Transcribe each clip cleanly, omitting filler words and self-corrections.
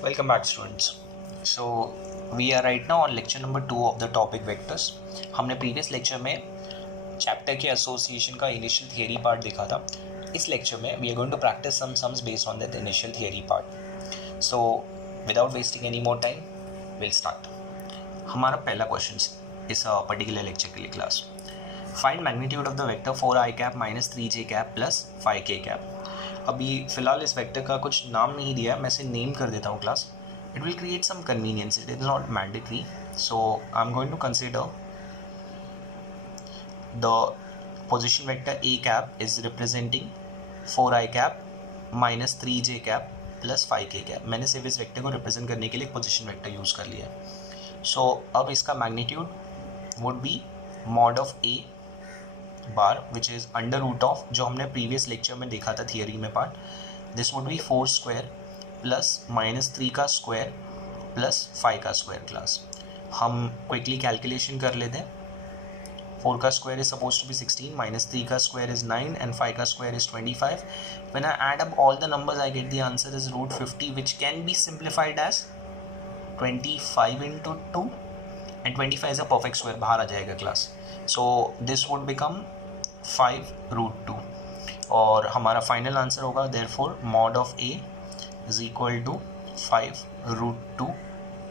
Welcome back students. So we are right now on lecture number 2 of the topic vectors. हमने previous lecture में chapter के association का initial theory part देखा था. इस lecture में we are going to practice some sums based on that initial theory part. So without wasting any more time, we'll start. हमारा पहला question इस particular lecture के लिए class. Find magnitude of the vector 4i cap minus 3j cap plus 5k cap. अभी फ़िलहाल इस vector का कुछ नाम नहीं दिया है, मैं इसे नेम कर देता हूँ class. It will create some convenience, it is not mandatory. So I am going to consider the position vector a cap is representing 4i cap minus 3j cap plus 5k cap. मैंने सिर्फ इस vector को represent करने के लिए position vector use कर लिया है. सो अब इसका magnitude would be mod of A bar which is under root of, जो हमने प्रीवियस लेक्चर में देखा था थियरी में part. This would be 4 square plus minus 3 का स्क्वायर प्लस 5 का स्क्वायर क्लास. हम क्विकली कैलकुलेशन कर लेते हैं. 4 का square is suppose to be 16, minus 3 का स्क्वायर इज 9 एंड 5 का square is 25. When I add up all the numbers I get the answer is root 50 which can be simplified as 25 into 2 and 25 is a perfect square, बाहर आ जाएगा class. So this would become 5 root 2 और हमारा final answer होगा therefore mod of a is equal to 5 root 2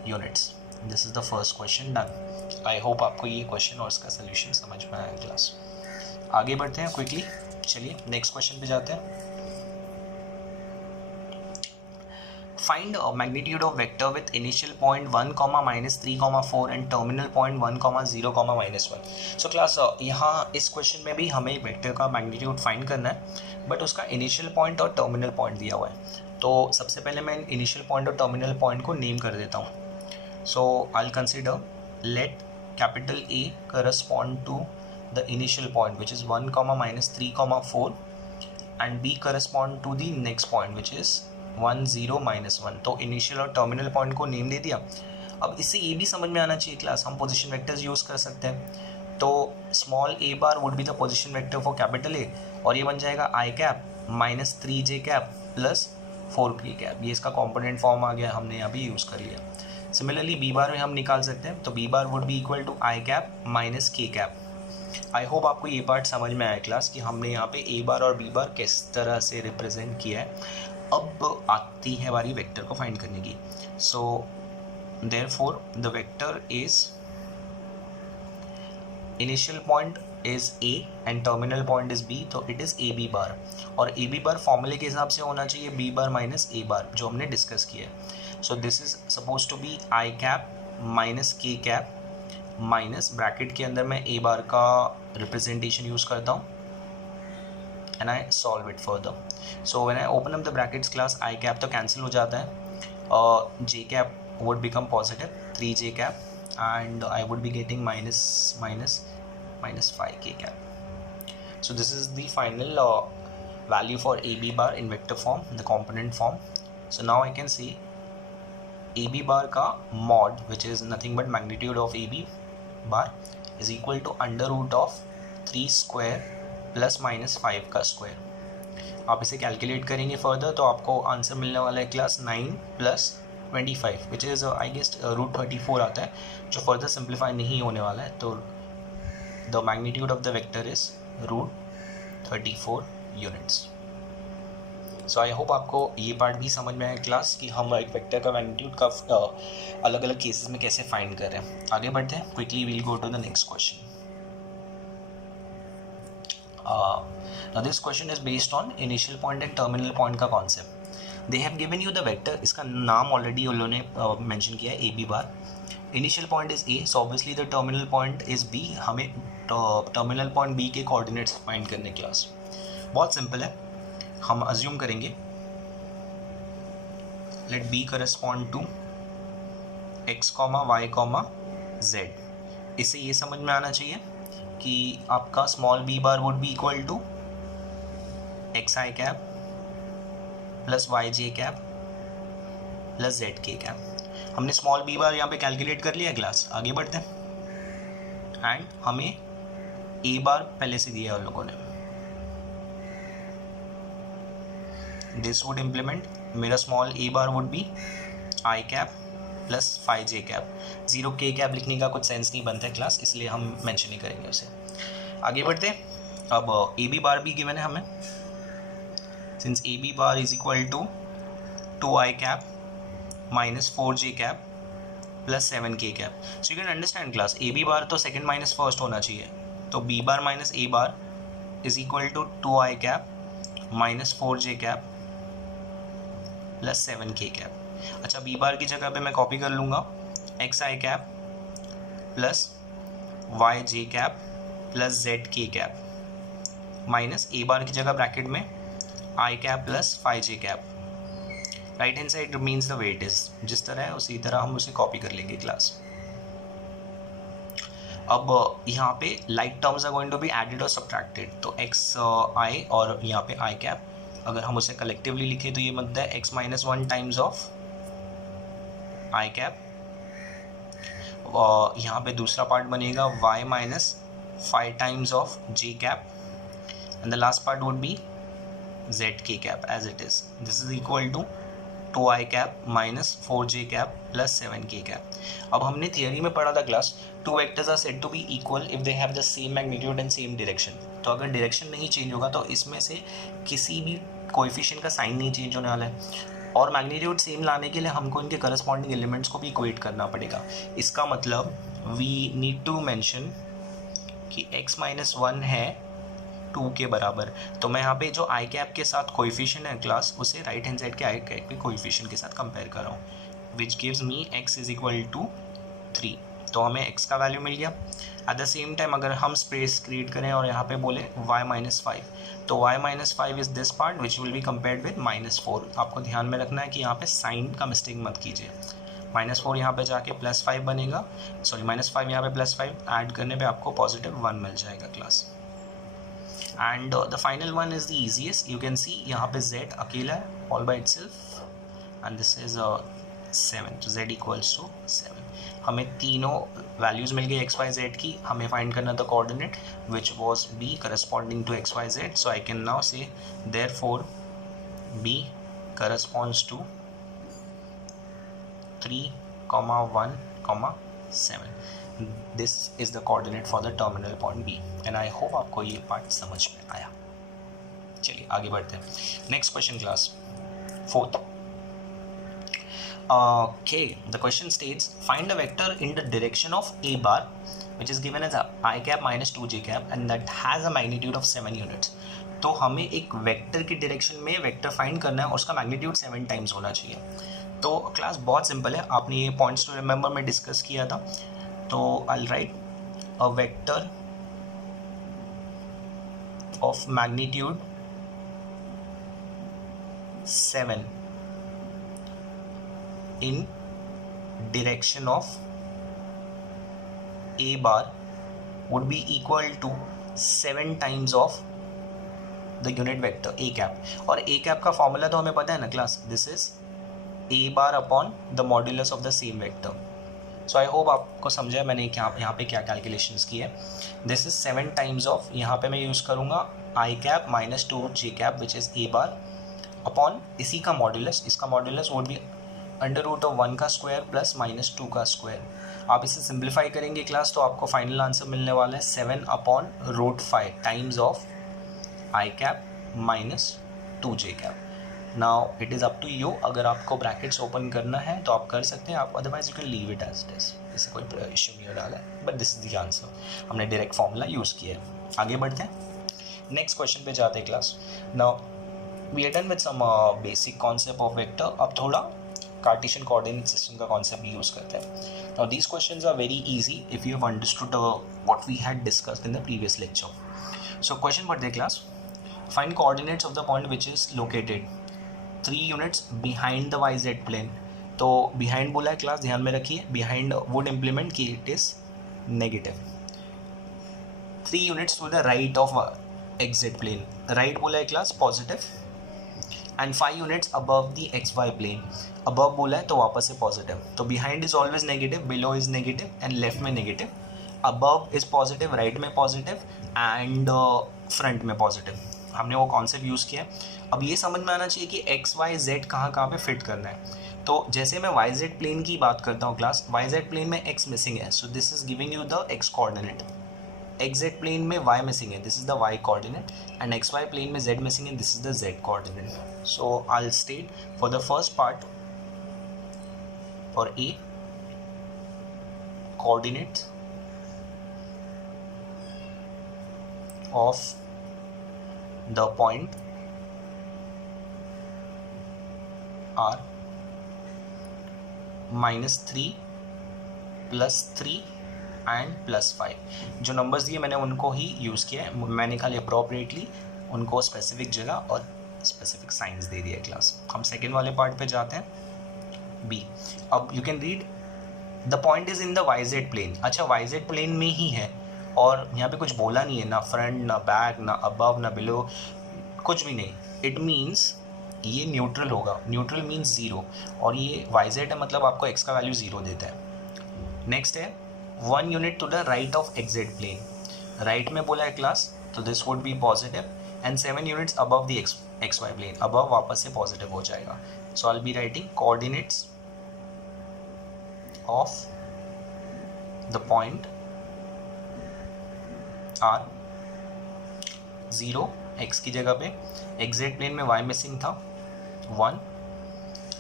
units. This is the first question done. I hope आपको ये question और इसका सोल्यूशन समझ में आया क्लास. आगे बढ़ते हैं क्विकली. चलिए नेक्स्ट क्वेश्चन पे जाते हैं. Find a magnitude of vector with initial point 1, minus 3, 4 and terminal point 1, 0, minus 1. So class यहाँ इस क्वेश्चन में भी हमें वेक्टर का मैग्नीट्यूड फाइंड करना है, बट उसका इनिशियल पॉइंट और टर्मिनल पॉइंट दिया हुआ है. तो सबसे पहले मैं इनिशियल पॉइंट और टर्मिनल पॉइंट को नेम कर देता हूँ. So I will consider let capital A correspond to the initial point which is 1, minus 3, 4 and b correspond to the next point which is 1, 0, minus 1. तो इनिशियल और terminal point को name दे दिया. अब इससे ये भी समझ में आना चाहिए क्लास, हम पोजीशन वेक्टर्स यूज़ कर सकते हैं. तो small A bar would be the position vector for capital A और ये बन जाएगा I cap minus 3j cap plus 4k cap. ये इसका कॉम्पोनेंट फॉर्म आ गया, हमने अभी यूज़ कर लिया. सिमिलरली बी बार में हम निकाल सकते हैं. तो B bar would be equal to i cap minus k cap. I hope आपको ये पार्ट समझ में आया क्लास कि हमने यहाँ पे ए बार और बी बार किस तरह से रिप्रेजेंट किया है. अब आती है बारी वेक्टर को फाइंड करने की. So therefore the vector is initial point is A and terminal point is B, तो it is A B bar. और ए बी बार फॉर्मूले के हिसाब से होना चाहिए बी बार माइनस ए बार, जो हमने डिस्कस किया है. So this is suppose to be i cap minus k cap minus bracket के अंदर मैं ए बार का रिप्रेजेंटेशन यूज़ करता हूँ and I solve it further. So when I open up the brackets class, I cap तो cancel हो जाता है. J cap would become positive 3j cap and I would be getting minus 5k cap. So this is the final value for AB bar in vector form, the component form. So now I can see AB bar का mod, which is nothing but magnitude of AB bar, is equal to under root of 3 square plus minus 5 का square. आप इसे calculate करेंगे further तो आपको answer मिलने वाला है class 9 plus 25 which is I guess root 34 आता है, जो फर्दर सिंप्लीफाई नहीं होने वाला है. तो the magnitude of the vector is root 34 units. So I hope आपको ये पार्ट भी समझ में आया क्लास कि हम एक वेक्टर का मैग्नीट्यूड का अलग अलग केसेस में कैसे फाइंड कर रहे हैं. आगे बढ़ते हैं quickly. We'll go to the next question. Now this question is based on initial point and terminal point का concept. They have given you the vector. इसका नाम already उन्होंने mention किया है AB bar. Initial point is A, so obviously the terminal point is B. हमें terminal point B के coordinates find करने class. बहुत simple है. हम assume करेंगे let B correspond to x, y, z. इससे ये समझ में आना चाहिए कि आपका small b bar would be equal to x i cap plus y j cap plus z k cap. हमने स्मॉल बी बार यहाँ पे कैलकुलेट कर लिया क्लास. आगे बढ़ते हैं. एंड हमें ए बार पहले से दिया है उन लोगों ने. दिस वुड इम्प्लीमेंट मेरा small A bar would be i cap plus 5j cap. 0k cap लिखने का कुछ सेंस नहीं बनता है क्लास, इसलिए हम मेंशन नहीं करेंगे उसे। आगे बढ़ते। अब ए बी बार भी गिवन है हमें, since A B bar is equal to 2i cap minus 4j cap plus 7k cap. So you can understand class, A B bar तो सेकेंड माइनस फर्स्ट होना चाहिए, तो B bar minus A bar is equal to 2i cap minus 4j cap plus 7k cap. अच्छा, B bar की जगह पे मैं copy कर लूँगा xi cap plus yj cap plus zk cap minus A बार की जगह ब्रैकेट में i cap plus 5j cap. Right hand side means the way it is, जिस तरह है उसी तरह हम उसे कॉपी कर लेंगे क्लास। अब यहाँ पे like terms are going to be added और सब्ट्रैक्टेड, तो xi और यहाँ पे i कैप अगर हम उसे कलेक्टिवली लिखें तो ये बनता है x minus 1 times of i cap, और यहाँ पे दूसरा पार्ट बनेगा y minus 5 times of j cap, and the last part would be zk cap as it is. This is equal to 2i cap minus 4j cap plus 7k cap. अब हमने theory में पढ़ा था class, two vectors are said to be equal if they have the same magnitude and same direction. तो अगर direction नहीं change होगा तो इसमें से किसी भी कोएफिशिएंट का साइन नहीं चेंज होने वाला है, और मैग्नीट्यूड सेम लाने के लिए हमको इनके करस्पॉन्डिंग एलिमेंट्स को भी इक्वेट करना पड़ेगा। इसका मतलब वी नीड टू मेंशन कि x माइनस 1 है 2 के बराबर, तो मैं यहाँ पे जो आई कैप के साथ कोएफिशिएंट है क्लास उसे राइट हैंड साइड के आई कैप के कोएफिशिएंट के साथ कंपेयर कर रहा हूँ, which gives me x is equal to 3। तो हमें x का वैल्यू मिल गया। एट द सेम टाइम अगर हम स्पेस क्रिएट करें और यहाँ पे बोले y माइनस 5, तो y minus 5 is this part which will be compared with minus 4। आपको ध्यान में रखना है कि यहाँ पे साइन का मिस्टेक मत कीजिए। माइनस 4 यहाँ पे जाके प्लस 5 बनेगा, सॉरी माइनस 5 यहाँ पे प्लस 5 ऐड करने पे आपको पॉजिटिव 1 मिल जाएगा class. And the final one is the easiest, you can see यहाँ पे z अकेला है all by itself, and this is 7, तो z इक्वल्स टू 7। हमें तीनों वैल्यूज़ मिल गई एक्स वाई जेड की, हमें फाइंड करना था coordinate which was B corresponding to X Y Z. So I can now say therefore B corresponds to 3,1,7। This is the coordinate for the terminal point B, and I hope आपको ये part समझ में आया। चलिए आगे बढ़ते हैं। Next question class, fourth. Okay, the question states find a vector in the direction of a bar which is given as I cap minus 2j cap and that has a magnitude of 7 units। तो हमें एक vector की direction में vector find करना है और उसका magnitude 7 times होना चाहिए। तो क्लास बहुत सिंपल है, आपने ये पॉइंट्स टू रिमेंबर में डिस्कस किया था। तो I will write a vector of magnitude 7 in direction of a bar would be equal to 7 times of the unit vector a cap। और a cap का फॉर्मूला तो हमें पता है ना class, this is a bar upon the modulus of the same vector. So I hope आपको समझा है मैंने क्या यहाँ पे क्या कैलकुलेशंस की है। दिस इज 7 टाइम्स ऑफ, यहाँ पे मैं यूज़ करूँगा i cap minus 2j cap which is a bar upon इसी का मॉड्यूलस, इसका modulus would be under root of 1 का स्क्वायर प्लस माइनस 2 का स्क्वायर। आप इसे सिंप्लीफाई करेंगे क्लास तो आपको फाइनल आंसर मिलने वाला है 7 upon root 5 times of i cap minus 2j cap. Now it is up to you, अगर आपको ब्रैकेट्स ओपन करना है तो आप कर सकते हैं, आप otherwise you can leave it as it is, इससे कोई इशू नहीं डाला है, but this is the answer. हमने डायरेक्ट फॉर्मूला यूज़ किया है। आगे बढ़ते हैं, नेक्स्ट क्वेश्चन पे जाते हैं class. Now we are done with some basic concept of vector, अब थोड़ा कार्टेशियन कोऑर्डिनेट सिस्टम का कॉन्सेप्ट भी यूज़ करते हैं। Now these questions are very easy if you have understood what we had discussed in the previous lecture. So question पढ़ते हैं class, find coordinates of the point which is located 3 units behind the y z plane. तो behind बोला है class, ध्यान में रखिए, behind would implement की it is negative. 3 units to the right of X Z plane, right बोला है class positive, and 5 units above the X Y plane, above बोला है तो वापस से पॉजिटिव। तो behind is always negative, below is negative and left में negative, above is positive, right में पॉजिटिव एंड फ्रंट में पॉजिटिव। हमने वो कॉन्सेप्ट यूज़ किया है। अब ये समझ में आना चाहिए कि एक्स वाई जेड कहाँ कहाँ पे फिट करना है। तो जैसे मैं वाई जेड प्लेन की बात करता हूँ क्लास, वाई जेड प्लेन में एक्स मिसिंग है, so this is giving you the x coordinate. X Z plane में y मिसिंग है, this is the y coordinate, and x Y plane में z missing है, this is the z coordinate. So I will state for the first part, for a, coordinates of the point are -3 +3 and +5. जो numbers दिए मैंने उनको ही use किया है, मैंने खाली अप्रोप्रिएटली उनको स्पेसिफिक जगह और स्पेसिफिक साइंस दे दिया क्लास. हम सेकेंड वाले पार्ट पे जाते हैं, बी. अब you can read the point is in the y z plane. अच्छा, वाई जेड प्लेन में ही है और यहाँ पे कुछ बोला नहीं है, ना फ्रंट ना बैक ना अबव ना बिलो, कुछ भी नहीं. इट मीन्स ये न्यूट्रल होगा. न्यूट्रल मीन्स ज़ीरो, और ये वाई जेड है मतलब आपको एक्स का वैल्यू ज़ीरो देता है. नेक्स्ट है 1 unit to the right of X Z plane. Right में बोला है क्लास, तो this would be positive, and 7 units above the X Y plane. Above वापस से पॉजिटिव हो जाएगा. So I will be writing coordinates of the point are 0 x की जगह पे, xz प्लेन में y मिसिंग था 1,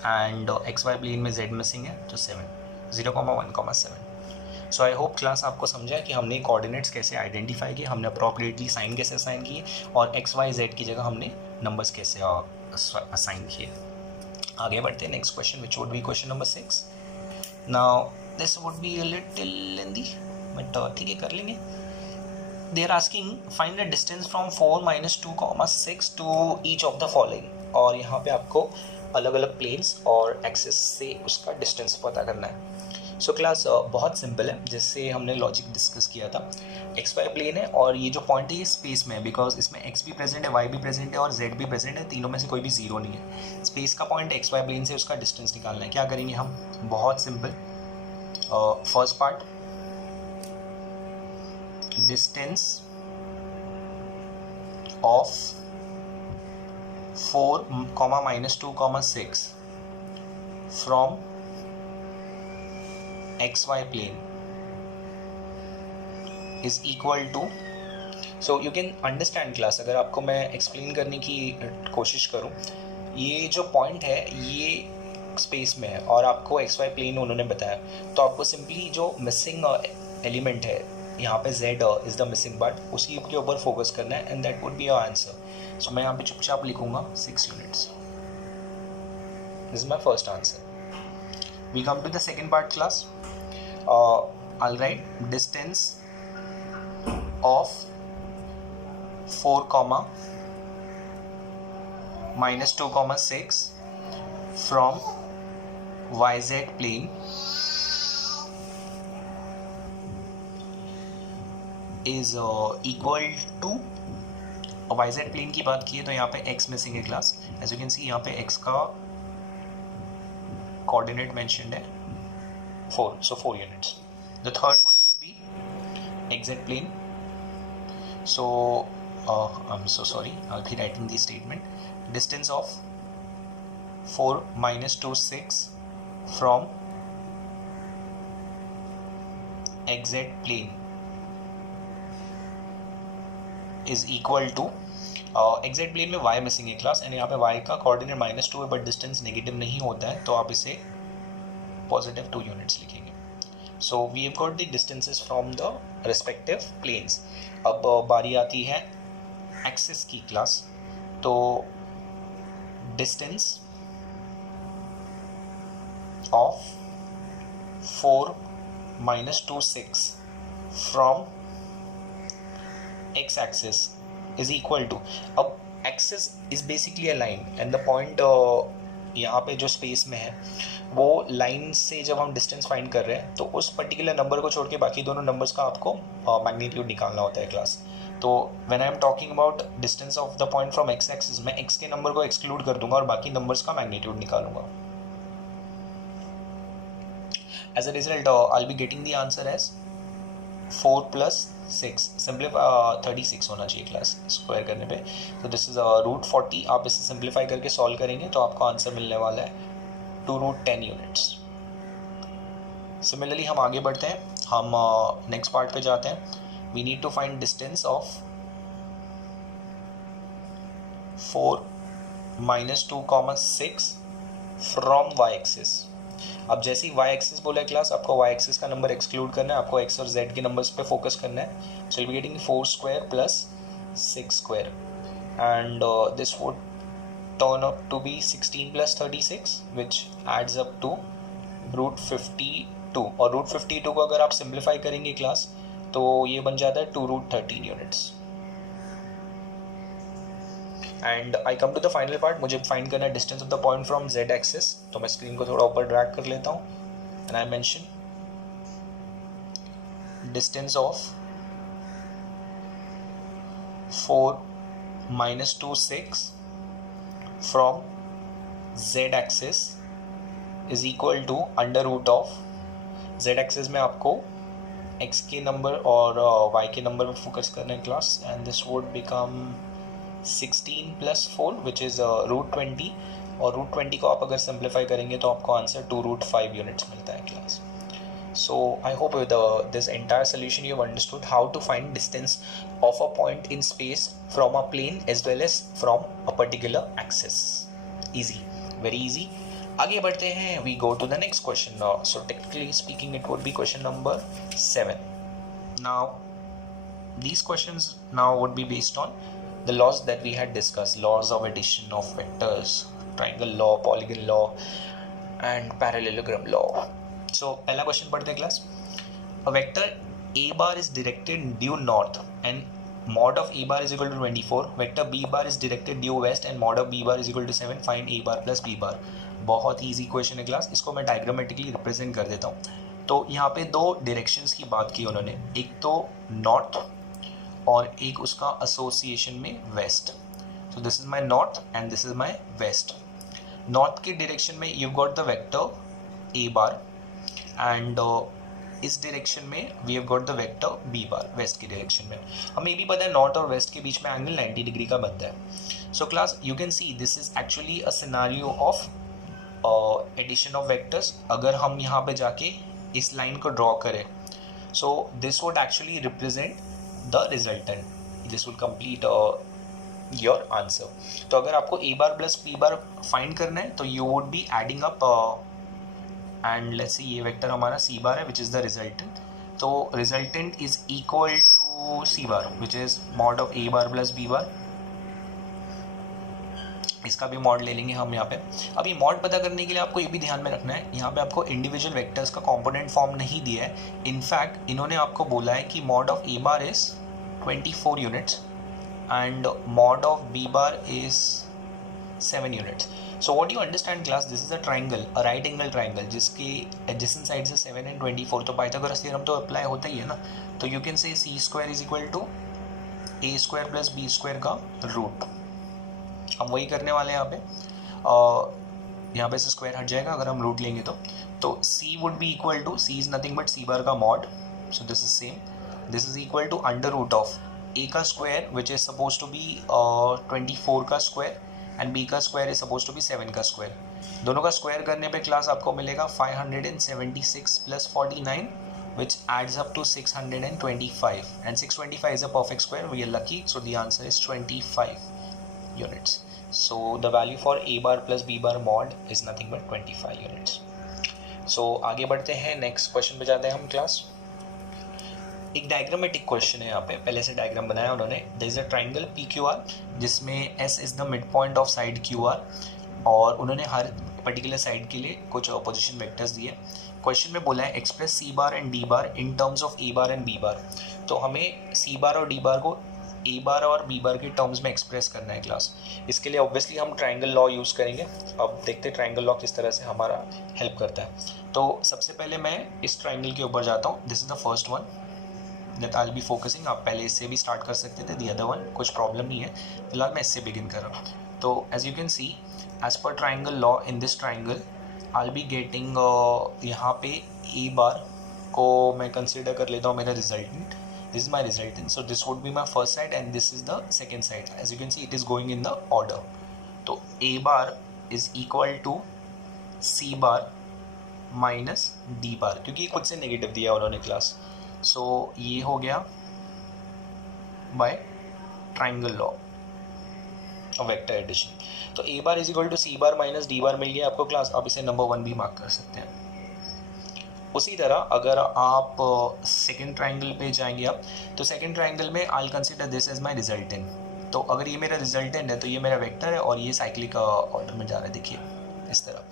एंड xy प्लेन में z मिसिंग है तो 7, 0,1,7. सो आई होप क्लास आपको समझा कि हमने कोऑर्डिनेट्स कैसे आइडेंटिफाई किए, हमने अप्रोप्रिएटली साइन कैसे असाइन किए, और एक्स वाई जेड की जगह हमने नंबर्स कैसे असाइन किए. आगे बढ़ते हैं next question, which would be question number 6. Now this would be a little lengthy, but ठीक है, कर लेंगे. They are asking find the distance from 4, -2, 6 to each of the following. और यहाँ पे आपको अलग अलग प्लेन्स और एक्सेस से उसका डिस्टेंस पता करना है. सो क्लास बहुत सिंपल है, जिससे हमने लॉजिक डिस्कस किया था. एक्स वाई प्लेन है और ये जो पॉइंट है ये स्पेस में है, बिकॉज इसमें एक्स भी प्रेजेंट है, वाई भी प्रेजेंट है और जेड भी प्रेजेंट है. तीनों में से कोई भी जीरो नहीं है. स्पेस का पॉइंट एक्स वाई प्लेन से उसका डिस्टेंस निकालना है. क्या करेंगे हम, बहुत simple. First part, distance of 4, -2, 6 from x Y plane is equal to. So you can understand class, अगर आपको मैं एक्सप्लेन करने की कोशिश करूं, ये जो पॉइंट है ये स्पेस में है और आपको एक्स वाई प्लेन उन्होंने बताया, तो आपको सिंपली जो मिसिंग एलिमेंट है यहाँ पे z is the missing part, उसी के ऊपर फोकस करना है, and that would be your answer. So मैं यहाँ पे चुपचाप लिखूंगा 6 units. This is my first answer. We come to the second part class. I'll write distance of 4, -2, 6 from YZ plane is equal to. YZ plane की बात की है तो यहाँ पे x मिसिंग है class. As you can see यहाँ पे x का कोऑर्डिनेट मेंशन्ड है 4, so 4 units. The third one would be XZ plane. So I'm so sorry, I'll be writing the statement. Distance of 4, -2, 6 from XZ plane is equal to. XZ plane में y missing है class, and यहाँ पे y का coordinate -2 है, but distance negative नहीं होता है, तो आप इसे पॉजिटिव 2 यूनिट्स लिखेंगे. So we have got the distances from the respective planes. अब बारी आती है एक्सिस की क्लास. तो distance of 4, -2, 6 from x axis is equal to. अब axis is basically a line and the point यहाँ पे जो स्पेस में है वो लाइन से जब हम डिस्टेंस फाइंड कर रहे हैं तो उस पर्टिकुलर नंबर को छोड़ के बाकी दोनों नंबर्स का आपको मैग्नीट्यूड निकालना होता है क्लास. तो when I am talking about distance of the point from x axis, मैं एक्स के नंबर को एक्सक्लूड कर दूंगा और बाकी नंबर्स का मैग्नीट्यूड निकालूंगा. As a result I will be getting the answer as 4 + 6, simplify 36 होना चाहिए क्लास स्क्वायर करने पे. तो दिस इज √40. आप इसे सिंपलीफाई करके सॉल्व करेंगे तो आपको आंसर मिलने वाला है 2 रूट 10 यूनिट्स। सिमिलरली हम आगे बढ़ते हैं, हम नेक्स्ट पार्ट पे जाते हैं। We need to find distance of 4 - 2,6 from y axis. अब जैसे ही y एक्सिस बोला है क्लास, आपको y एक्सिस का नंबर एक्सक्लूड करना है, आपको x और z के नंबर्स पे फोकस करना है। So will be getting 4 square plus 6 square and this would turn up to be 16 plus 36 which adds up to root 52, और रूट 52 को अगर आप सिंप्लीफाई करेंगे क्लास तो ये बन जाता है 2 root 13 units. And I come to the final part, मुझे फाइंड करना है distance of the point from z axis. तो मैं स्क्रीन को थोड़ा ऊपर ड्रैग कर लेता हूँ and I mention distance of 4 - 2 6 from z axis is equal to under root of z axis में आपको x के नंबर और y के नंबर में फोकस करना है class, and this would become 16 + 4 which is root 20, और रूट 20 को आप अगर सिंप्लीफाई करेंगे तो आपको आंसर 2 रूट 5 यूनिट्स मिलता है class. So I hope with this entire solution you have understood how to find distance of a point in space from a plane as well as from a particular axis. Easy, very easy. आगे बढ़ते हैं, we go to the next question now. So technically speaking it would be question number 7. Now these questions now would be based on the laws that we had discussed, laws of addition of vectors, triangle law, polygon law and parallelogram law. So पहला question पढ़ते हैं class. A vector a bar is directed due north and mod of a bar is equal to 24. Vector b bar is directed due west and mod of b bar is equal to 7. Find a bar plus b bar. बहुत ही easy question है class, इसको मैं diagrammatically represent कर देता हूँ। तो यहाँ पे दो डायरेक्शंस की बात की उन्होंने, एक तो नॉर्थ और एक उसका एसोसिएशन में west. So this is my north and this is my west. North के डायरेक्शन में you got the vector a bar and इस डायरेक्शन में we have got the vector b bar west की direction में। हमें ये भी पता है नॉर्थ और वेस्ट के बीच में एंगल 90 डिग्री का बनता है। So class you can see this is actually a scenario of addition of vectors. अगर हम यहाँ पे जाके इस लाइन को ड्रॉ करें, so this would actually represent the resultant, this would complete your answer. तो अगर आपको a bar plus b bar find करना है तो you would be adding up and let's see ये वेक्टर हमारा c बार है विच इज़ द रिजल्टेंट। तो resultant is equal to c bar which is mod of a bar plus b bar. इसका भी mod ले लेंगे हम यहाँ पे। अब ये मॉड पता करने के लिए आपको ये भी ध्यान में रखना है, यहाँ पे आपको इंडिविजुअल वेक्टर्स का कंपोनेंट फॉर्म नहीं दिया है। इनफैक्ट इन्होंने आपको बोला है कि mod of a bar is 24 units and mod of b bar is 7 units. So what you understand class, this is a triangle, a right angle triangle जिसके adjacent sides है 7 and 24। तो पाइथागोरस थ्योरम तो apply होता ही है ना। तो you can say c² is equal to a² plus b² का root. हम वही करने वाले हैं यहाँ पे। यहाँ पे से स्क्वायर हट जाएगा अगर हम रूट लेंगे तो c would be equal to, c is nothing but c bar का mod. So this is same, this is equal to under root of a का square which is supposed to be 24 का square and b का square is suppose to be 7 का square. दोनों का square करने पे class आपको मिलेगा 576 plus 49 which adds up to 625 and 625 is a perfect square. We are lucky, so the answer is 25 units. So the value for a bar plus b bar mod is nothing but 25 units. So आगे बढ़ते हैं, next question पे जाते हैं हम class. एक diagrammatic question है यहाँ पे, पहले से डायग्राम बनाया उन्होंने। There is a triangle PQR जिसमें S is the mid point of side QR और उन्होंने हर पर्टिकुलर साइड के लिए कुछ पोजीशन वेक्टर्स दिए। क्वेश्चन में बोला है express C bar and D bar in terms of A bar and B बार। तो हमें C बार और D बार को A बार और B बार के टर्म्स में एक्सप्रेस करना है क्लास। इसके लिए ऑब्वियसली हम ट्राइंगल लॉ यूज़ करेंगे। अब देखते हैं ट्राइंगल लॉ किस तरह से हमारा हेल्प करता है। तो सबसे पहले मैं इस ट्राइंगल के ऊपर जाता हूँ। This is the first one that I will be focusing. आप पहले इससे भी स्टार्ट कर सकते थे, दी अदर वन, कुछ प्रॉब्लम नहीं है। फिलहाल मैं इससे बिगिन कर रहा हूँ। तो as you can see as per triangle law in this triangle I will be getting यहाँ पे a बार को मैं कंसिडर कर लेता हूँ मेरा resultant. This is my resultant, so this would be my first side and this is the second side. As you can see it is going in the order. तो a bar is equal to C bar minus D bar, क्योंकि खुद से negative दिया उन्होंने class. सो ये हो गया by triangle law of vector addition. तो A bar is equal to C bar minus D bar मिल गया आपको क्लास। आप इसे नंबर 1 भी मार्क कर सकते हैं। उसी तरह अगर आप सेकेंड ट्राइंगल पे जाएंगे आप, तो सेकेंड ट्राइंगल में I consider this as my resultant. तो अगर ये मेरा रिजल्टेंट है तो ये मेरा वेक्टर है और ये साइक्लिक ऑर्डर में जा रहा है, देखिए इस तरह।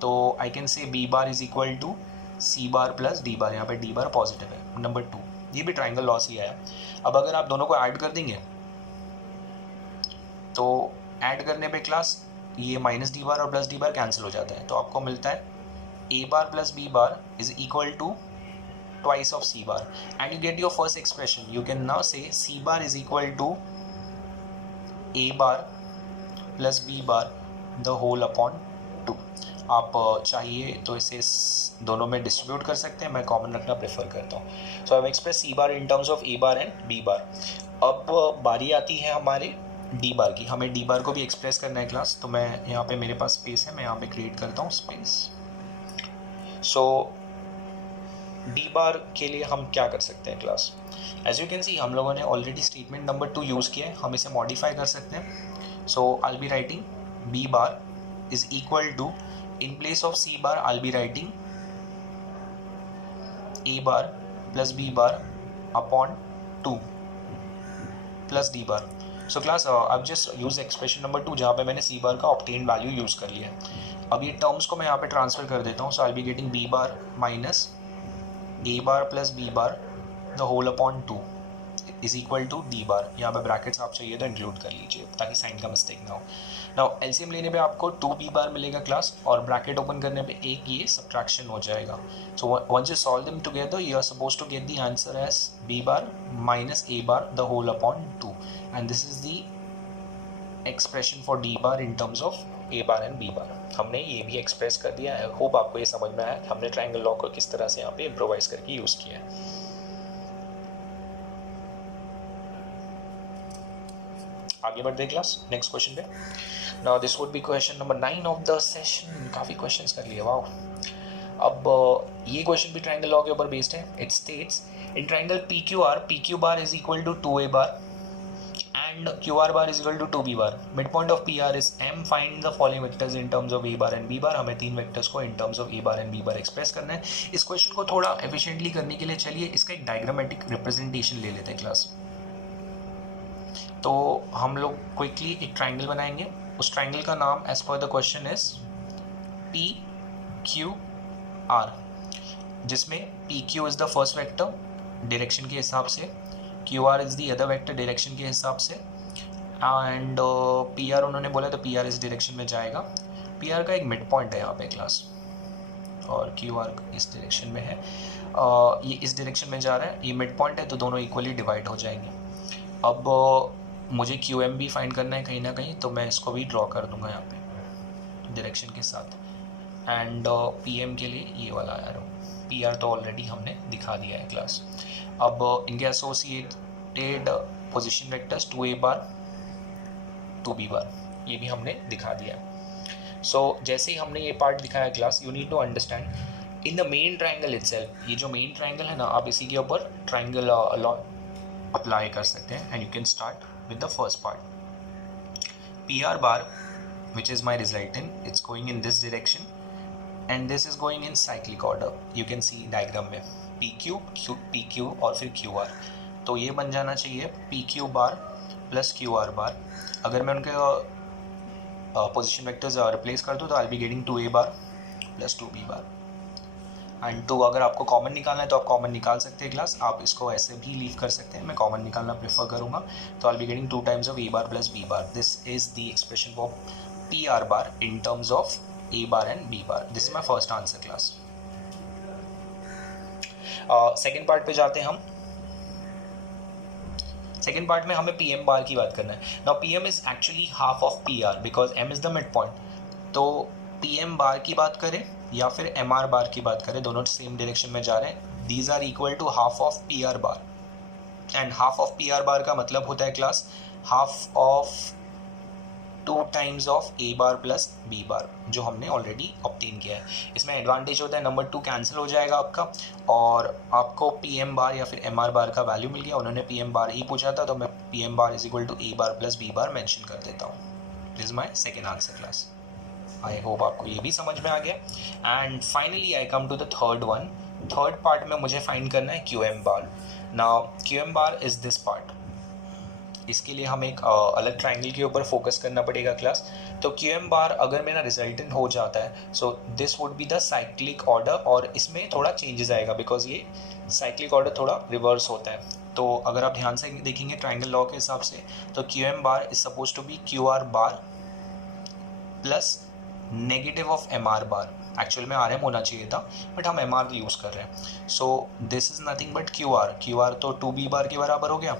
तो I can say b bar is equal to C bar plus D bar, यहाँ पे डी बार पॉजिटिव है। नंबर 2, ये भी ट्राइंगल लॉ से ही आया। अब अगर आप दोनों को ऐड कर देंगे तो ऐड करने पे क्लास ये माइनस डी बार और प्लस डी बार कैंसिल हो जाता है, तो आपको मिलता है a bar plus b bar is equal to twice of c bar, and you get your first expression. You can now say c bar is equal to a bar plus b bar the whole upon 2. आप चाहिए तो इसे दोनों में distribute कर सकते हैं, मैं कॉमन रखना प्रेफर करता हूँ। So I express C bar in terms of A bar and B bar. अब बारी आती है हमारे डी बार की। हमें डी बार को भी एक्सप्रेस करना है क्लास, तो मैं यहाँ पे मेरे पास स्पेस है, मैं यहाँ पे क्रिएट करता हूँ स्पेस। सो डी बार के लिए हम क्या कर सकते हैं class? As you can see हम लोगों ने ऑलरेडी स्टेटमेंट नंबर 2 यूज़ किया है, हम इसे मॉडिफाई कर सकते हैं। So I will be writing B bar is equal to, in place of C bar I will be writing A bar plus B bar upon 2 plus D bar. So class अब just use expression number 2 जहाँ पे मैंने सी बार का obtain value use कर लिया है। अब ये टर्म्स को मैं यहाँ पे ट्रांसफर कर देता हूँ। So I be getting B bar minus A bar plus B bar the whole upon 2 is equal to D bar. यहाँ पे ब्रैकेट्स आप चाहिए तो इंक्लूड कर लीजिए ताकि साइन का मिस्टेक ना हो। नाउ एलसीएम लेने पे आपको 2 बी बार मिलेगा क्लास, और ब्रैकेट ओपन करने पे एक ये सब्ट्रैक्शन हो जाएगा। So once you solve them together you are suppose to get the answer as B bar minus A bar the whole upon 2, and this is the expression for D bar in terms of A bar and B bar. हमने ये भी express कर दिया है। Hope आपको ये समझ में आया हमने ट्राइंगल लॉ को किस तरह से यहाँ पे इम्प्रोवाइज करके यूज किया है। आगे बढ़ते हैं क्लास नेक्स्ट क्वेश्चन पे। Now this would B question number 9 of the session. काफ़ी क्वेश्चंस कर लिए, वाओ। अब ये क्वेश्चन भी ट्राइंगल लॉ के ऊपर बेस्ड है। It states in triangle P Q bar is equal to 2a bar and QR bar is equal to 2B bar. Midpoint of PR is M. Find the following vectors in terms of A bar and B bar. हमें 3 vectors को in terms of A bar and B bar express करना है। इस question को थोड़ा efficiently करने के लिए चलिए इसका एक डायग्रामेटिक रिप्रेजेंटेशन ले लेते हैं क्लास। तो हम लोग क्विकली एक ट्राइंगल बनाएंगे। उस ट्राइंगल का नाम एज पर द क्वेश्चन इज PQR, जिसमें PQ is the first vector direction के हिसाब से, QR is the other vector direction के हिसाब से, एंड PR उन्होंने बोला तो PR इस डायरेक्शन में जाएगा। PR का एक मिड पॉइंट है यहाँ पे क्लास, और QR इस डायरेक्शन में है। ये इस डायरेक्शन में जा रहा है, ये मिड पॉइंट है, तो दोनों इक्वली डिवाइड हो जाएंगे। अब मुझे QM भी फाइंड करना है कहीं ना कहीं, तो मैं इसको भी ड्रॉ कर दूंगा यहाँ पे डायरेक्शन के साथ, एंड PM के लिए ये वाला एरो। PR तो ऑलरेडी हमने दिखा दिया है क्लास। अब इनके एसोसिएटेड पोजीशन वेक्टर्स 2A बार 2B बार, ये भी हमने दिखा दिया है। सो जैसे ही हमने ये पार्ट दिखाया class, you need to understand in the main triangle itself. ये जो मेन ट्राइंगल है ना, आप इसी के ऊपर ट्राइंगल अप्लाई कर सकते हैं, and you can start with the first part. PR bar which is my resultant, it's going in this direction and this is going in cyclic order. You can see diagram में PQ और फिर QR, तो ये बन जाना चाहिए PQ bar plus QR bar. अगर मैं उनके पोजिशन वेक्टर्स रिप्लेस कर दूँ तो I be getting 2A bar plus 2B bar. And 2 अगर आपको कॉमन निकालना है तो आप कॉमन निकाल सकते हैं क्लास, आप इसको ऐसे भी लीव कर सकते हैं, मैं कॉमन निकालना प्रेफर करूँगा। तो I be getting 2 times of A bar plus B bar. This is the expression for PR bar in terms of A bar and B bar. This is my first answer class. Second part पे जाते हैं हम। Second part में हमें PM बार की बात करना है। Now PM is actually half of PR because M is the midpoint. तो PM बार की बात करें या फिर MR बार की बात करें, दोनों सेम डायरेक्शन में जा रहे हैं। These are equal to half of PR bar, and half of PR बार का मतलब होता है class half of 2 times of A bar plus B bar, जो हमने ऑलरेडी ऑब्टेन किया है। इसमें एडवांटेज होता है नंबर 2 कैंसिल हो जाएगा आपका, और आपको पी एम बार या फिर एम आर बार का वैल्यू मिल गया। उन्होंने पी एम बार ही पूछा था, तो मैं P M bar is equal to A bar plus B bar mention कर देता हूँ। This is my second answer class. I hope आपको ये भी समझ में आ गया। And finally I come to the third one. Third part में मुझे फाइंड करना है Q M bar. Now Q M bar is this part. इसके लिए हमें एक अलग ट्राइंगल के ऊपर फोकस करना पड़ेगा क्लास। तो क्यू एम बार अगर मेरा रिजल्टेंट हो जाता है, so this would be the cyclic order, और इसमें थोड़ा चेंजेस आएगा बिकॉज ये साइक्लिक ऑर्डर थोड़ा रिवर्स होता है। तो अगर आप ध्यान से देखेंगे ट्राइंगल लॉ के हिसाब से, तो Q M bar is suppose to be Q R bar plus negative of M R bar. Actual में आर एम होना चाहिए था, बट हम एम आर यूज़ कर रहे हैं। So this is nothing but Q R. Q R तो 2b bar के बराबर हो गया,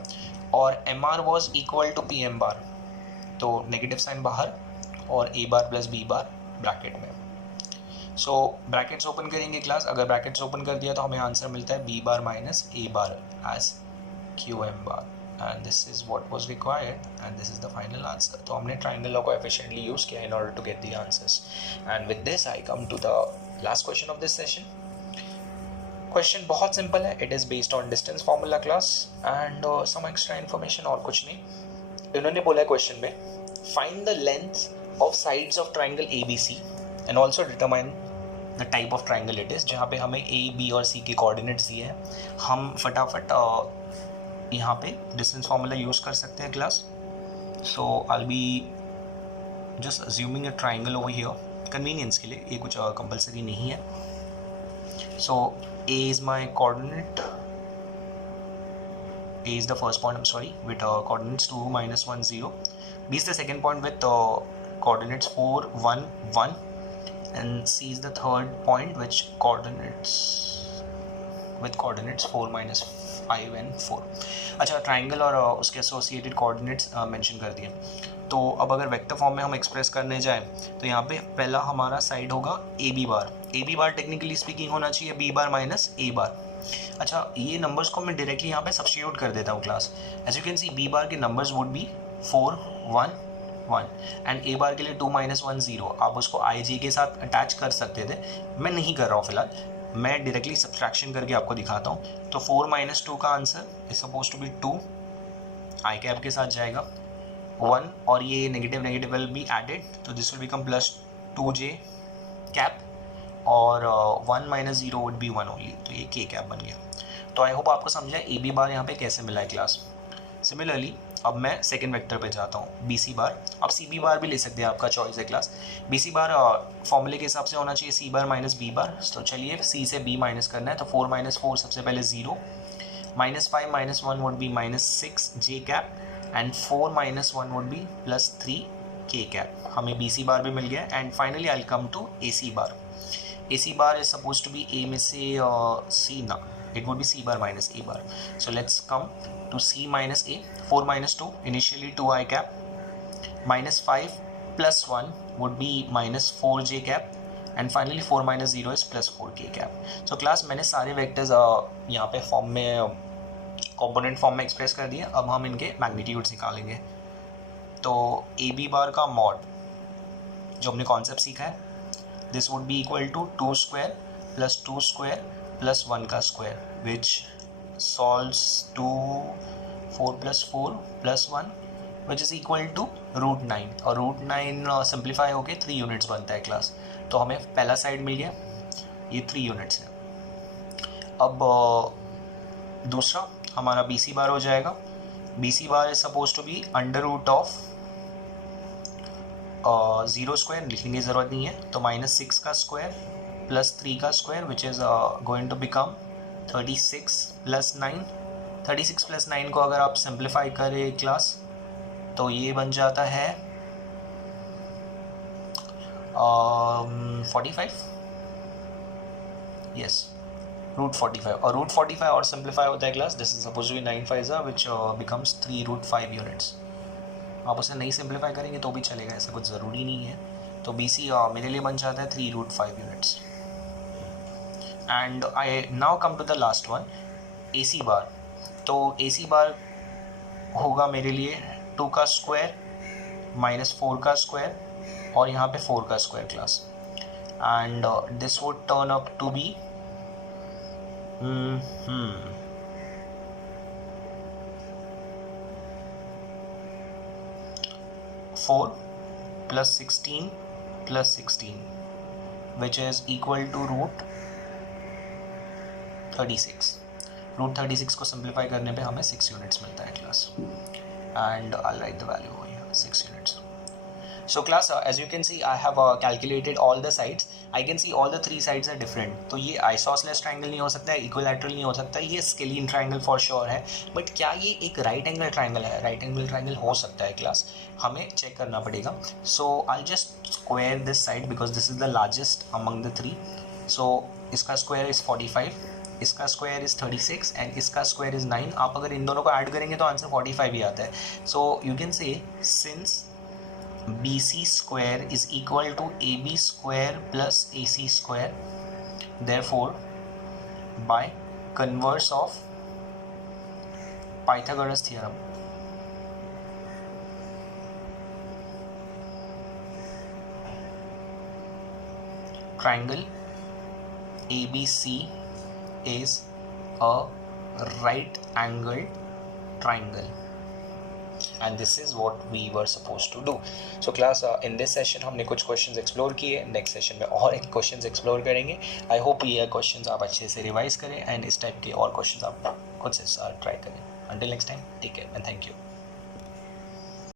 और M R was equal to P M bar, तो नेगेटिव साइन बाहर और A bar plus B bar bracket में। सो ब्रैकेट्स ओपन करेंगे क्लास। अगर ब्रैकेट्स ओपन कर दिया तो हमें आंसर मिलता है B bar minus A bar as Q M bar, and this is what was required, and this is the final answer. तो हमने triangle law को efficiently use किया in order to get the answers. And with this I come to the last question of this session. Question बहुत simple है. It is based on distance formula class and some extra information और कुछ नहीं. इन्होंने बोला है question में find the length of sides of triangle ABC and also determine the type of triangle it is. जहाँ पे हमें A, B और C के coordinates दिए हैं, हम फटाफट यहाँ पे डिस्टेंस फार्मूला यूज़ कर सकते हैं class. So I be just assuming a triangle over here convenience के लिए, ये कुछ कंपलसरी नहीं है। So A is my coordinate, A is the first point, sorry, with coordinates 2, -1, 0. B is the second point with coordinates 4, 1, 1, and C is the third point which coordinates with coordinates 4, -5 and 4. अच्छा, triangle और उसके associated coordinates mention कर दिए। तो अब अगर vector form में हम एक्सप्रेस करने जाएं तो यहाँ पे पहला हमारा साइड होगा A B bar. A B bar technically speaking होना चाहिए बी बार माइनस ए बार। अच्छा, ये नंबर्स को मैं डायरेक्टली यहाँ पे सब्स्टिट्यूट कर देता हूँ class. As you can see B bar के numbers would be 4, 1, 1 and A bar के लिए 2, -1, 0। आप उसको आई जे के साथ अटैच कर सकते थे, मैं नहीं कर रहा हूँ फिलहाल, मैं डायरेक्टली सब्ट्रैक्शन करके आपको दिखाता हूँ। तो 4 - 2 का answer is suppose to be 2, i cap के साथ जाएगा 1, और ये negative negative will be added, तो this will become +2j cap, और 1 - 0 वुड बी 1 ओनली, तो ये के कैप बन गया। तो आई होप आपको समझा ए बी बार यहाँ पे कैसे मिला है क्लास। सिमिलरली अब मैं सेकेंड वेक्टर पे जाता हूँ, बी सी बार। अब सी बी बार भी ले सकते हैं, आपका चॉइस है क्लास। बी सी बार फॉर्मूले के हिसाब से होना चाहिए सी बार माइनस बी बार। तो चलिए सी से बी माइनस करना है, तो 4 - 4 सबसे पहले 0, -5 - 1 would be -6 J cap, and 4 - 1 would be +3 के कैप। हमें बी सी बार भी मिल गया। And finally I come to A C bar. A C bar is suppose to be A में से सी ना, it would be c bar minus a bar. So let's come to c minus a. 4 - 2 initially 2 I cap, -5 + 1 would be -4j cap, and finally 4 - 0 is +4k cap. So class मैंने सारे vectors यहाँ पे form में component form में express कर दिए। अब हम इनके मैग्नीट्यूड्स निकालेंगे। तो ए बी बार का मॉड जो हमने कॉन्सेप्ट सीखा है, this would be equal to 2 square + 2 square + 1 का square, which solves to 4 + 4 + 1 which is equal to √9, और √9 सिंप्लीफाई होके 3 यूनिट्स बनता है क्लास। तो हमें पहला साइड मिल गया, ये 3 यूनिट्स है। अब दूसरा हमारा बी सी बार हो जाएगा। B C bar is suppose to be √of 0 square, लिखने की ज़रूरत नहीं है, तो -6 का स्क्वायर +3 का square, which is going to become 36 + 9। 36 + 9 को अगर आप सिंप्लीफाई करें क्लास, तो ये बन जाता है 45, यस, √45, और √45 और सिंप्लीफाई होता है class. This is suppose to be 9 5 which becomes 3 √5 units. आप उसे नहीं सिंप्लीफाई करेंगे तो भी चलेगा, ऐसा कुछ ज़रूरी नहीं है। तो बी सी मेरे लिए बन जाता है 3 √5 units. And I now come to the last one, A C bar. तो ए सी बार होगा मेरे लिए 2 का स्क्वायर -4 का स्क्वायर और यहाँ पे 4 का square class, and this would turn up to be 4 plus 16 plus 16, which is equal to root 36. Root 36 को सिंप्लीफाई करने पे हमें 6 यूनिट्स मिलता है class, and I right the value over here 6 units. So class, as you can see, I have calculated all the sides. I can see all the 3 sides are different. तो ये isosceles triangle नहीं हो सकता है, equilateral नहीं हो सकता है, ये scalene triangle for sure है. बट क्या ये एक right angle triangle है? right angle triangle हो सकता है क्लास, हमें चेक करना पड़ेगा. So I'll just square this side because this is the largest among the 3. So इसका square is 45, इसका स्क्वायर इज़ 36 एंड इसका स्क्वायर इज़ 9. आप अगर इन दोनों को ऐड करेंगे तो आंसर 45 ही आता है. सो you can say since BC square is equal to AB square plus AC square, therefore by converse of Pythagoras theorem, triangle ABC is a right angled triangle. And this is what we were supposed to do. So class, in this session हमने कुछ questions explore किए. next session में और एक questions explore करेंगे. I hope ये questions आप अच्छे से revise करें and इस type के और questions आप खुद से try करें. Until next time, take care and thank you.